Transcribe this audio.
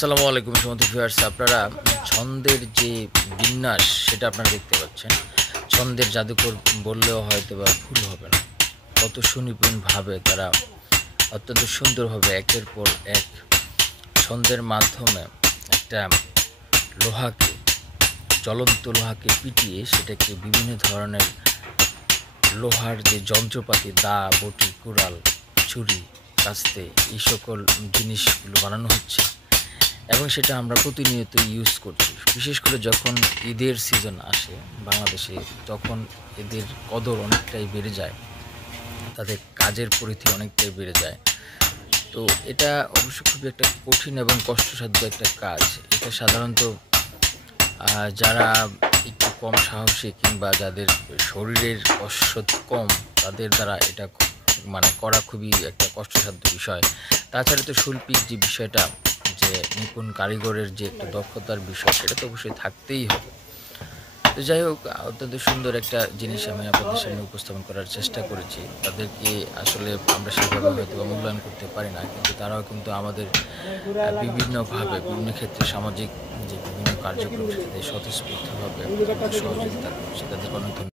আসসালামু আলাইকুম সমস্ত ভিউয়ার্স, আপনারা ছন্দের যে বিন্যাস সেটা আপনারা দেখতে পাচ্ছেন। ছন্দের জাদুকর বললেও হয়তো বা ভুল হবে না। কত সুনিপুণভাবে তারা অত্যন্ত সুন্দরভাবে একের পর এক ছন্দের মাধ্যমে একটা লোহাকে, জ্বলন্ত লোহাকে পিটিয়ে সেটাকে বিভিন্ন ধরনের লোহার যে যন্ত্রপাতি, দা, বটি, কুড়াল, ছুরি, কাস্তে, এই সকল জিনিসগুলো বানানো হচ্ছে এবং সেটা আমরা প্রতিনিয়ত ইউজ করছি। বিশেষ করে যখন ঈদের সিজন আসে বাংলাদেশে, তখন এদের কদর অনেকটাই বেড়ে যায়, তাদের কাজের পরিধি অনেকটাই বেড়ে যায়। তো এটা অবশ্য খুবই একটা কঠিন এবং কষ্টসাধ্য একটা কাজ। এটা সাধারণত যারা একটু কম সাহসী কিংবা যাদের শরীরের কসরত কম, তাদের দ্বারা এটা করা খুবই একটা কষ্টসাধ্য বিষয়। তাছাড়া তো শৈল্পিক যে বিষয়টা, যে নিপুণ কারিগরের যে একটা দক্ষতার বিষয়, সেটা তো অবশ্যই থাকতেই হবে। তো যাই হোক, অত্যন্ত সুন্দর একটা জিনিস আমি আপনাদের সামনে উপস্থাপন করার চেষ্টা করেছি। তাদেরকে আসলে আমরা সেভাবে হয়তো মূল্যায়ন করতে পারি না, কিন্তু তারাও কিন্তু আমাদের বিভিন্নভাবে বিভিন্ন ক্ষেত্রে সামাজিক যে বিভিন্ন কার্যক্রম, সেটাতে স্বতঃস্ফূর্তভাবে সহযোগিতা করছে। তাদেরকে অনেক ধন্যবাদ।